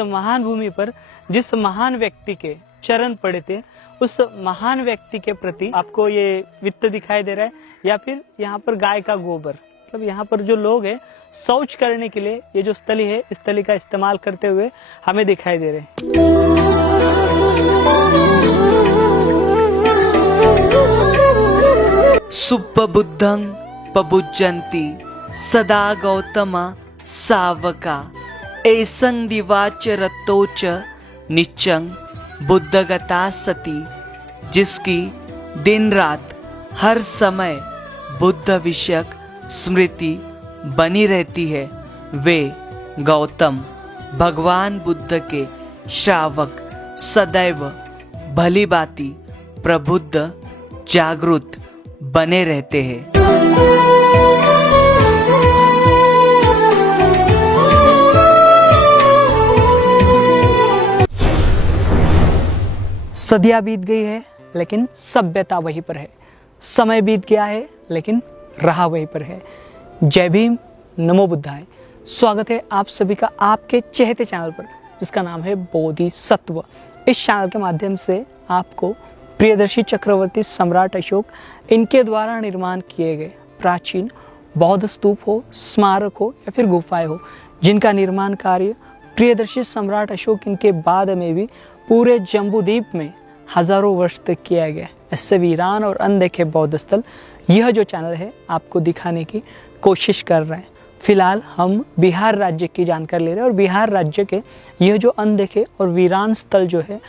महान भूमि पर जिस महान व्यक्ति के चरण पड़े थे, उस महान व्यक्ति के प्रति आपको ये वित्त दिखाई दे रहा है, या फिर यहाँ पर गाय का गोबर, मतलब यहाँ पर जो लोग हैं शौच करने के लिए ये जो स्थली है, इस स्थली का इस्तेमाल करते हुए हमें दिखाई दे रहे हैं। सुब्बबुद्धं पबुज्जन्ति सदा गौतमा सावका एसं दिवाचरतोच निच्चं बुद्धगता सती। जिसकी दिन रात हर समय बुद्ध विषयक स्मृति बनी रहती है, वे गौतम भगवान बुद्ध के श्रावक सदैव भली भांति प्रबुद्ध जागृत बने रहते हैं। सदियां बीत गई है लेकिन सभ्यता वहीं पर है, समय बीत गया है लेकिन रहा वहीं पर है। जय भीम, नमो बुद्धाय। स्वागत है आप सभी का आपके चहेते चैनल पर, जिसका नाम है बोधिसत्व। इस चैनल के माध्यम से आपको प्रियदर्शी चक्रवर्ती सम्राट अशोक इनके द्वारा निर्माण किए गए प्राचीन बौद्ध स्तूप हो, स्मारक हो या फिर गुफाएं हो, जिनका निर्माण कार्य प्रियदर्शी सम्राट अशोक इनके बाद में भी पूरे जम्बूद्वीप में हजारों वर्ष तक किया गया। ऐसे वीरान और अनदेखे बौद्ध स्थल यह जो चैनल है आपको दिखाने की कोशिश कर रहे हैं। फिलहाल हम बिहार राज्य की जानकारी ले रहे हैं और बिहार राज्य के यह जो अनदेखे और वीरान स्थल जो है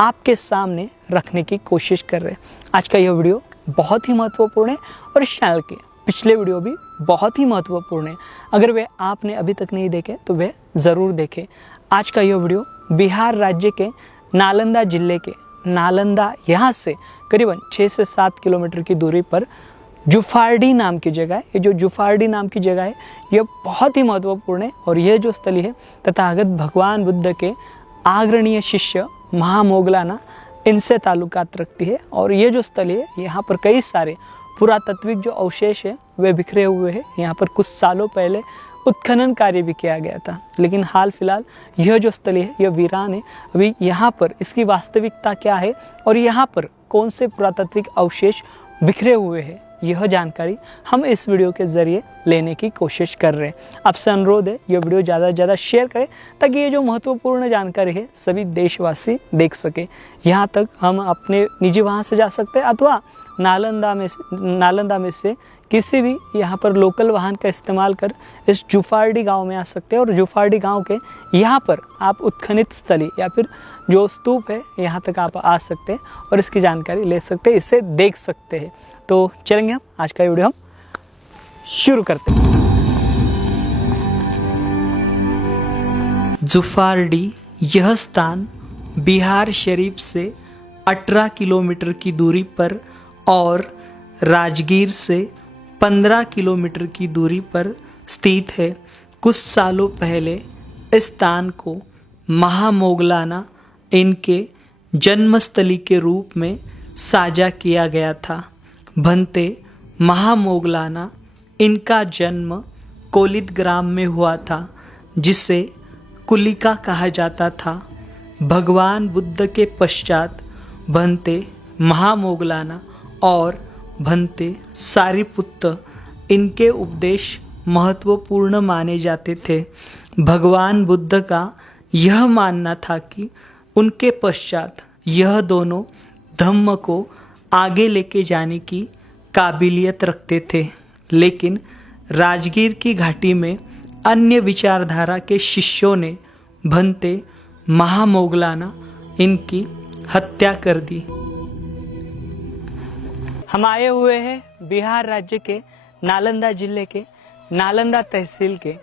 आपके सामने रखने की कोशिश कर रहे हैं। आज का यह वीडियो बहुत ही महत्वपूर्ण है और इस चैनल के पिछले वीडियो भी बहुत ही महत्वपूर्ण है। अगर वे आपने अभी तक नहीं देखे तो वे ज़रूर देखें। आज का यह वीडियो बिहार राज्य के नालंदा जिले के नालंदा यहाँ से करीबन 6 से 7 किलोमीटर की दूरी पर जुफारडी नाम की जगह है। ये जो जुफारडी नाम की जगह है यह बहुत ही महत्वपूर्ण है और यह जो स्थली है तथागत भगवान बुद्ध के आग्रणीय शिष्य महामोगलाना इनसे ताल्लुकात रखती है। और ये जो स्थली है यहाँ पर कई सारे पुरातात्विक जो अवशेष है वे बिखरे हुए हैं। यहाँ पर कुछ सालों पहले उत्खनन कार्य भी किया गया था, लेकिन हाल फिलहाल यह जो स्थली है यह वीरान है। अभी यहाँ पर इसकी वास्तविकता क्या है और यहाँ पर कौन से पुरातात्विक अवशेष बिखरे हुए हैं, यह जानकारी हम इस वीडियो के जरिए लेने की कोशिश कर रहे हैं। आपसे अनुरोध है यह वीडियो ज़्यादा से ज़्यादा शेयर करें ताकि ये जो महत्वपूर्ण जानकारी है सभी देशवासी देख सके। यहाँ तक हम अपने निजी वाहन से जा सकते हैं अथवा नालंदा में से किसी भी यहाँ पर लोकल वाहन का इस्तेमाल कर इस जुफारडी गांव में आ सकते हैं। और जुफारडी गांव के यहाँ पर आप उत्खनित स्थली या फिर जो स्तूप है यहाँ तक आप आ सकते हैं और इसकी जानकारी ले सकते हैं, इससे देख सकते हैं। तो चलेंगे हम आज का वीडियो हम शुरू करते हैं। जुफारडी यह स्थान बिहार शरीफ से 18 किलोमीटर की दूरी पर और राजगीर से 15 किलोमीटर की दूरी पर स्थित है। कुछ सालों पहले इस स्थान को महामोगलाना इनके जन्मस्थली के रूप में साझा किया गया था। भंते महामोगलाना इनका जन्म कोलित ग्राम में हुआ था, जिसे कुलिका कहा जाता था। भगवान बुद्ध के पश्चात भंते महामोगलाना और भंते सारिपुत्त इनके उपदेश महत्वपूर्ण माने जाते थे। भगवान बुद्ध का यह मानना था कि उनके पश्चात यह दोनों धम्म को आगे लेके जाने की काबिलियत रखते थे, लेकिन राजगीर की घाटी में अन्य विचारधारा के शिष्यों ने भंते महामोगलाना इनकी हत्या कर दी। हम आए हुए हैं बिहार राज्य के नालंदा जिले के नालंदा तहसील के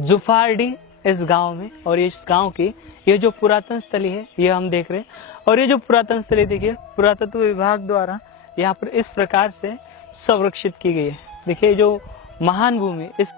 जुफारडी इस गांव में, और इस गांव की ये जो पुरातन स्थली है ये हम देख रहे हैं। और ये जो पुरातन स्थली देखिए पुरातत्व विभाग द्वारा यहाँ पर इस प्रकार से संरक्षित की गई है। देखिए जो महान भूमि इस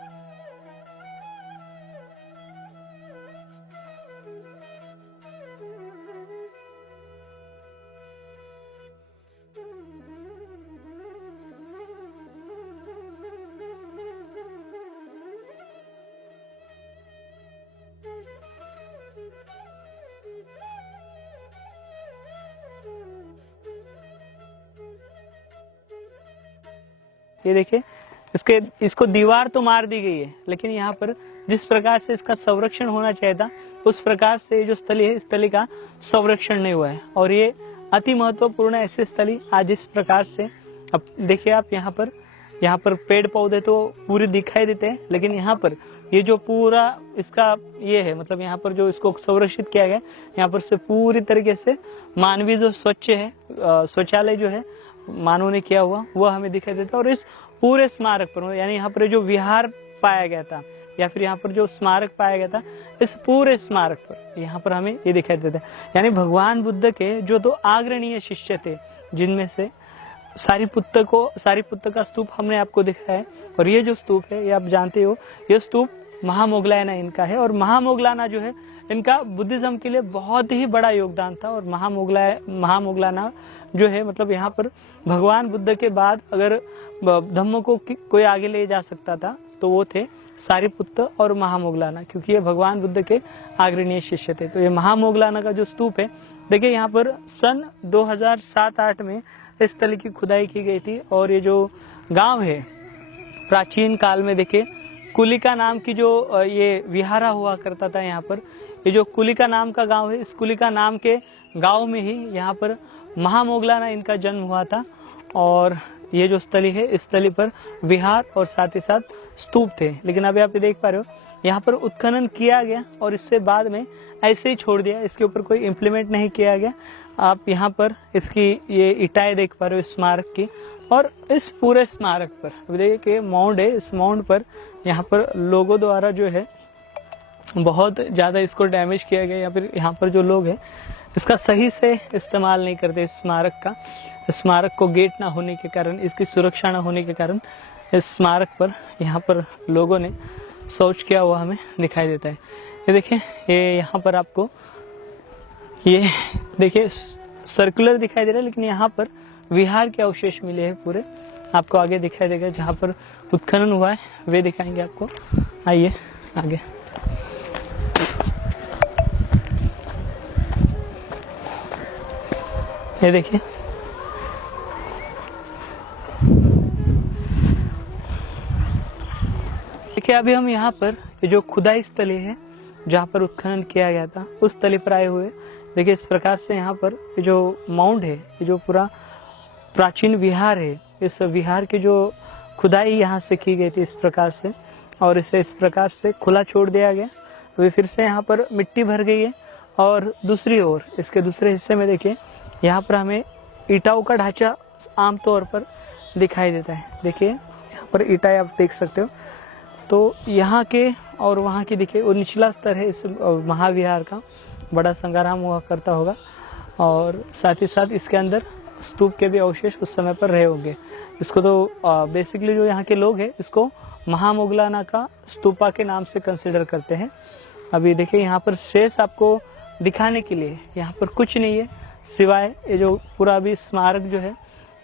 ये देखिए इसको दीवार तो मार दी गई है, लेकिन यहाँ पर जिस प्रकार से इसका संरक्षण होना चाहिए था उस प्रकार से जो स्थली है, स्थली का संरक्षण नहीं हुआ है। और ये अति महत्वपूर्ण ऐसी स्थली आज इस प्रकार से, अब देखिए आप यहाँ पर पेड़ पौधे तो पूरे दिखाई देते हैं, लेकिन यहाँ पर ये जो पूरा इसका ये है, मतलब यहाँ पर जो इसको संरक्षित किया गया, यहाँ पर से पूरी तरीके से मानवीय जो स्वच्छ है, शौचालय जो है मानव ने किया हुआ, वह हमें दिखाई देता है। और इस पूरे स्मारक पर, यानी यहाँ पर जो विहार पाया गया था या फिर यहाँ पर जो स्मारक पाया गया था, इस पूरे स्मारक पर यहाँ पर हमें ये दिखाई देता है। यानी भगवान बुद्ध के जो दो अग्रणीय शिष्य थे, जिनमें से सारिपुत्र का स्तूप हमने आपको दिखाया है, और ये जो स्तूप है ये आप जानते हो, ये स्तूप महामोगलाना इनका है। और महामोगलाना जो है इनका बुद्धिज्म के लिए बहुत ही बड़ा योगदान था। और महामोगलाना जो है, मतलब यहाँ पर भगवान बुद्ध के बाद अगर धम्म को कोई आगे ले जा सकता था तो वो थे सारिपुत्र और महामोगलाना, क्योंकि ये भगवान बुद्ध के अग्रणीय शिष्य थे। तो ये महामोगलाना का जो स्तूप है, देखिए यहाँ पर सन 2007-8 में इस स्थल की खुदाई की गई थी। और ये जो गांव है, प्राचीन काल में देखिए कुलिका नाम की जो ये विहारा हुआ करता था यहाँ पर, ये जो कुलिका नाम का गांव है, इस कुलिका नाम के गांव में ही यहाँ पर महामोगलाना इनका जन्म हुआ था। और ये जो स्थली है, इस स्थली पर विहार और साथ ही साथ स्तूप थे। लेकिन अभी आप देख पा रहे हो यहाँ पर उत्खनन किया गया और इससे बाद में ऐसे ही छोड़ दिया, इसके ऊपर कोई इम्प्लीमेंट नहीं किया गया। आप यहाँ पर इसकी ये इटाएं देख पा रहे हो स्मारक की। और इस पूरे स्मारक पर अभी देखिए कि माउंट है, इस माउंट पर यहाँ पर लोगों द्वारा जो है बहुत ज़्यादा इसको डैमेज किया गया, या फिर यहाँ पर जो लोग हैं इसका सही से इस्तेमाल नहीं करते। इस स्मारक को गेट ना होने के कारण, इसकी सुरक्षा ना होने के कारण इस स्मारक पर यहाँ पर लोगों ने शौच किया हुआ हमें दिखाई देता है। ये देखिए, ये यहाँ पर आपको ये देखिए सर्कुलर दिखाई दे रहा है, लेकिन यहाँ पर विहार के अवशेष मिले हैं पूरे। आपको आगे दिखाई देगा जहाँ पर उत्खनन हुआ है, वे दिखाएंगे आपको। आइए आगे। ये देखिए, अभी हम यहाँ पर ये जो खुदाई स्थली है जहाँ पर उत्खनन किया गया था, उस स्थली पर आए हुए। देखिए इस प्रकार से यहाँ पर ये जो माउंट है, ये जो पूरा प्राचीन विहार है, इस विहार की जो खुदाई यहाँ से की गई थी इस प्रकार से, और इसे इस प्रकार से खुला छोड़ दिया गया। अभी फिर से यहाँ पर मिट्टी भर गई है। और दूसरी ओर इसके दूसरे हिस्से में देखिए, यहाँ पर हमें ईंटों का ढांचा आमतौर पर दिखाई देता है। देखिए यहाँ पर ईंटें आप देख सकते हो। तो यहाँ के और वहाँ की देखिए, वो निचला स्तर है इस महाविहार का, बड़ा संग्राम हुआ करता होगा। और साथ ही साथ इसके अंदर स्तूप के भी अवशेष उस समय पर रहे होंगे। इसको तो बेसिकली जो यहाँ के लोग हैं इसको महामोगलाना का स्तूपा के नाम से कंसिडर करते हैं। अभी देखिए यहाँ पर शेष आपको दिखाने के लिए यहाँ पर कुछ नहीं है, सिवाय ये जो पूरा भी स्मारक जो है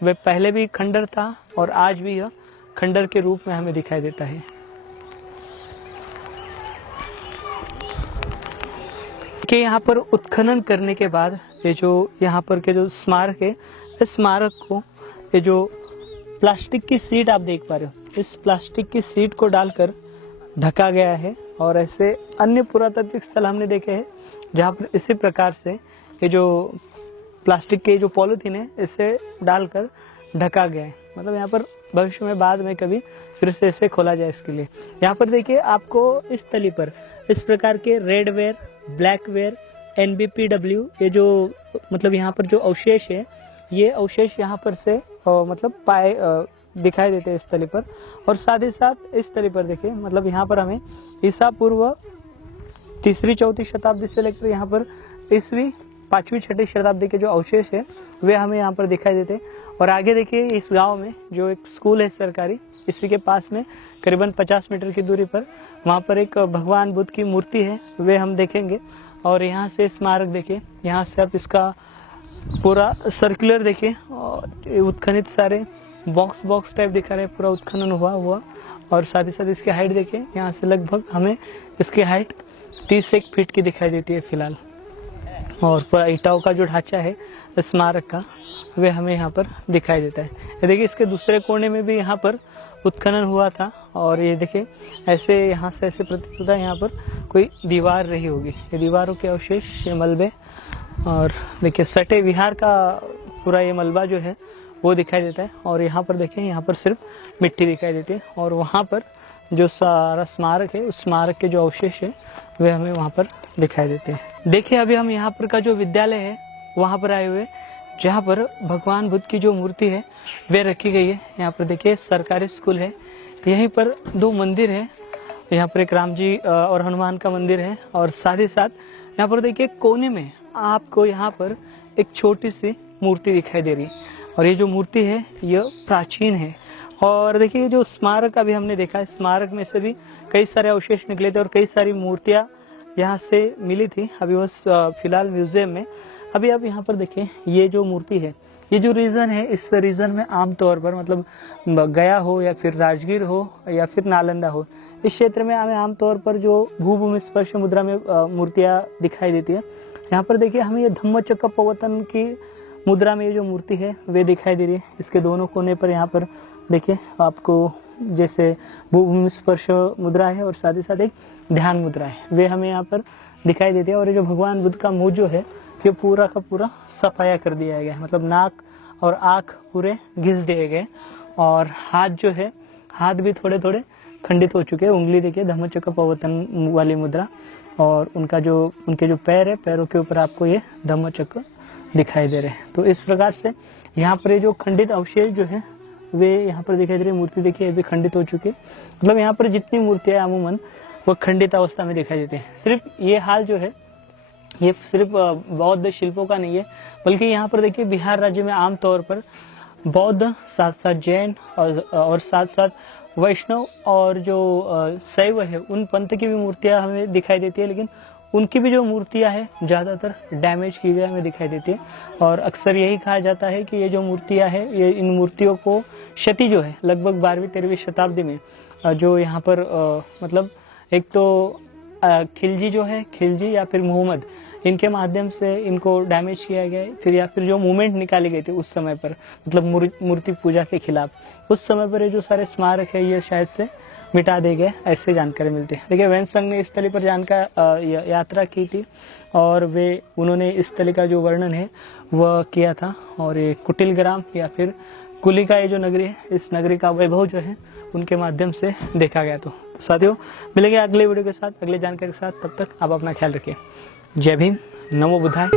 वह पहले भी खंडर था और आज भी यह खंडर के रूप में हमें दिखाई देता है। कि यहाँ पर उत्खनन करने के बाद ये जो यहाँ पर के जो स्मारक है, इस स्मारक को ये जो प्लास्टिक की सीट आप देख पा रहे हो, इस प्लास्टिक की सीट को डालकर ढका गया है। और ऐसे अन्य पुरातात्विक स्थल हमने देखे हैं जहाँ पर इसी प्रकार से ये जो प्लास्टिक के जो पॉलीथीन है इसे डालकर ढका गया है। मतलब यहाँ पर भविष्य में बाद में कभी फिर से इसे खोला जाए इसके लिए। यहाँ पर देखिए आपको इस तली पर इस प्रकार के red ware, black ware, NBPW, ये जो मतलब यहाँ पर जो अवशेष है, ये अवशेष यहाँ पर से मतलब पाए दिखाई देते हैं इस तली पर। और साथ ही साथ इस तली पर देखिए, मतलब यहाँ पर हमें ईसा पूर्व 3री-4री शताब्दी से लेकर यहाँ पर ईस्वी 5वीं-6ठी शताब्दी के जो अवशेष है वे हमें यहाँ पर दिखाई देते हैं। और आगे देखिए इस गांव में जो एक स्कूल है सरकारी, इसी के पास में करीबन 50 मीटर की दूरी पर वहाँ पर एक भगवान बुद्ध की मूर्ति है, वे हम देखेंगे। और यहाँ से स्मारक देखिए, यहाँ से आप इसका पूरा सर्कुलर देखिए, और उत्खनित सारे बॉक्स टाइप दिखा रहे हैं, पूरा उत्खनन हुआ। और साथ ही साथ इसकी हाइट देखिए, यहाँ से लगभग हमें इसकी हाइट 31 फीट की दिखाई देती है फिलहाल। और पूरा ईंटों का जो ढांचा है स्मारक का, वे हमें यहाँ पर दिखाई देता है। ये देखिए इसके दूसरे कोने में भी यहाँ पर उत्खनन हुआ था। और ये देखिए ऐसे यहाँ से ऐसे प्रतीत होता है यहाँ पर कोई दीवार रही होगी, ये दीवारों के अवशेष, ये मलबे। और देखिए सटे विहार का पूरा ये मलबा जो है वो दिखाई देता है। और यहाँ पर देखिए यहाँ पर सिर्फ मिट्टी दिखाई देती है, और वहाँ पर जो सारा स्मारक है उस स्मारक के जो अवशेष है वे हमें वहाँ पर दिखाई देते हैं। देखिए अभी हम यहाँ पर का जो विद्यालय है वहाँ पर आए हुए, जहाँ पर भगवान बुद्ध की जो मूर्ति है वे रखी गई है। यहाँ पर देखिए सरकारी स्कूल है, यहीं पर दो मंदिर है, यहाँ पर एक राम जी और हनुमान का मंदिर है। और साथ ही साथ यहाँ पर देखिए कोने में आपको यहाँ पर एक छोटी सी मूर्ति दिखाई दे रही है, और ये जो मूर्ति है यह प्राचीन है। और देखिए जो स्मारक अभी हमने देखा है, स्मारक में से भी कई सारे अवशेष निकले थे और कई सारी मूर्तियाँ यहाँ से मिली थी अभी बस फिलहाल म्यूजियम में। अभी आप यहाँ पर देखें ये जो मूर्ति है, ये जो रीजन है, इस रीजन में आमतौर पर मतलब गया हो या फिर राजगीर हो या फिर नालंदा हो, इस क्षेत्र में हमें आमतौर पर जो भूभूमि स्पर्श मुद्रा में मूर्तियाँ दिखाई देती है। यहाँ पर देखिए हमें ये धम्मचक्र प्रवर्तन की मुद्रा में ये जो मूर्ति है वे दिखाई दे रही है। इसके दोनों कोने पर यहाँ पर देखिए आपको जैसे भूभूमि स्पर्श मुद्रा है और साथ ही साथ एक ध्यान मुद्रा है, वे हमें यहाँ पर दिखाई देती है। और ये जो भगवान बुद्ध का मुंह जो है ये पूरा का पूरा सफाया कर दिया गया है, मतलब नाक और आँख पूरे घिस दिए गए। और हाथ जो है, हाथ भी थोड़े थोड़े खंडित हो चुके हैं। उंगली देखिए धम्मचक्र प्रवर्तन वाली मुद्रा, और उनके जो पैर है, पैरों के ऊपर आपको ये धम्मचक्र दिखाई दे रहे हैं। तो इस प्रकार से यहाँ पर ये जो खंडित अवशेष जो है वे यहाँ पर दिखाई दे रही है। मूर्ति देखिए ये भी खंडित हो चुकी है, मतलब यहाँ पर जितनी मूर्तियाँ अमूमन वो खंडित अवस्था में दिखाई देती हैं। सिर्फ ये हाल जो है ये सिर्फ बौद्ध शिल्पों का नहीं है, बल्कि यहाँ पर देखिए बिहार राज्य में आमतौर पर बौद्ध, साथ साथ जैन और साथ साथ वैष्णव और जो शैव है उन पंथ की भी मूर्तियाँ हमें दिखाई देती है। लेकिन उनकी भी जो मूर्तियाँ हैं ज़्यादातर डैमेज की गई हमें दिखाई देती है। और अक्सर यही कहा जाता है कि ये जो मूर्तियाँ हैं, ये इन मूर्तियों को क्षति जो है लगभग 12वीं-13वीं शताब्दी में जो यहाँ पर मतलब एक तो खिलजी जो है, खिलजी या फिर मोहम्मद, इनके माध्यम से इनको डैमेज किया गया है। फिर या फिर जो मूवमेंट निकाली गई थी उस समय पर, मतलब मूर्ति पूजा के खिलाफ, उस समय पर ये जो सारे स्मारक है ये शायद से मिटा दिए गए, ऐसे जानकारी मिलती है। देखिए वैन संघ ने इस स्थली पर यात्रा की थी, और उन्होंने इस स्थली का जो वर्णन है वह किया था। और ये कुटिल ग्राम या फिर कुली का ये जो नगरी है, इस नगरी का वैभव जो है उनके माध्यम से देखा गया। तो साथियों मिलेंगे अगले वीडियो के साथ, अगले जानकारी के साथ। तब तक आप अपना ख्याल रखिए। जय भीम, नमो बुद्धाय।